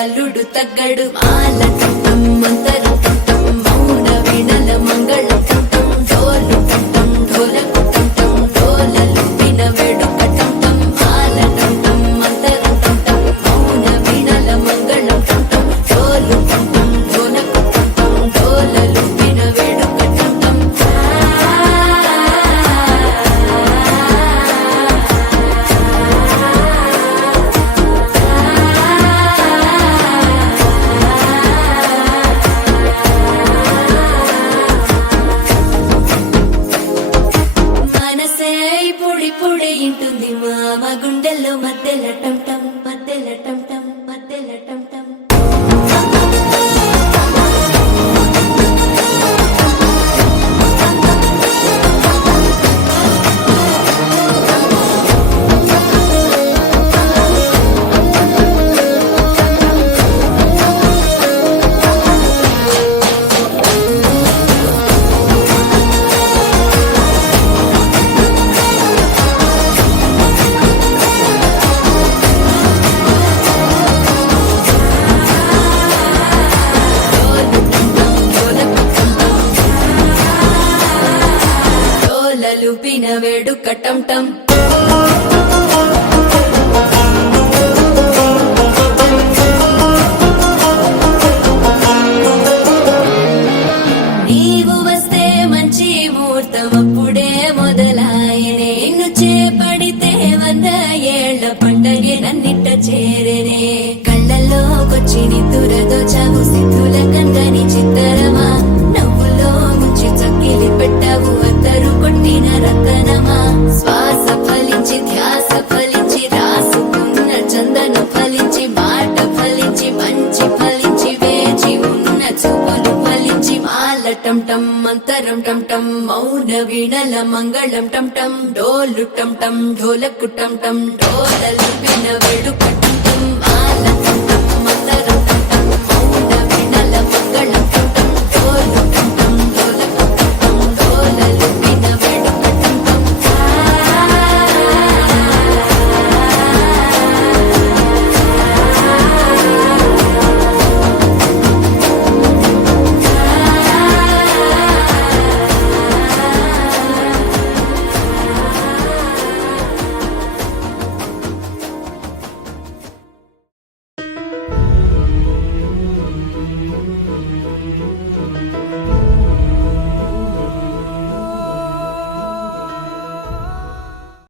అల్లుడు తగ్గడు మాల కంఠం మంతరు కంఠం మౌన వీణల మంగళ కంఠం డోలు కంఠం ఢోలకు కంఠం డోలలు విన వేడుక కంఠం మాల కంఠం మంతరు కంఠం మౌన వీణల మంగళ కంఠం డోలు కంఠం ఢోలకు కంఠం డోలలు విన వేడుక కంఠం పొడి ఇంటుంది మామ గుండెల్లో మధ్యల టంటం మధ్యల టంటం మధ్యల టంటం లుపిన వేడుక టంటం నీవు వస్తే మంచి ముహూర్తం అప్పుడే మొదలాయనే నిన్ను చేపడితే 100 ఏళ్ల పండగే నన్నిట్ట చేరేనే కళ్ళల్లోకొచ్చి నిద్దురదోచావు సిద్ధుల కందని చిత్తరమా నవ్వులో ముంచి చక్కిలి పెట్టావు అద్దరు కొట్టిన రతనమా శ్వాస ఫలించి ధ్యాస ఫలించి రాసుకున్న చందన ఫలించి మాట ఫలించి మంచి ఫలించి వేచి ఉన్న చూపులు ఫలించి మాల టంటం మంతరం టంటం మౌన వీణల మంగళం టంటం డోలు టంటం ఢోలకు టంటం డోలలు విన వేడుక టంటం మాల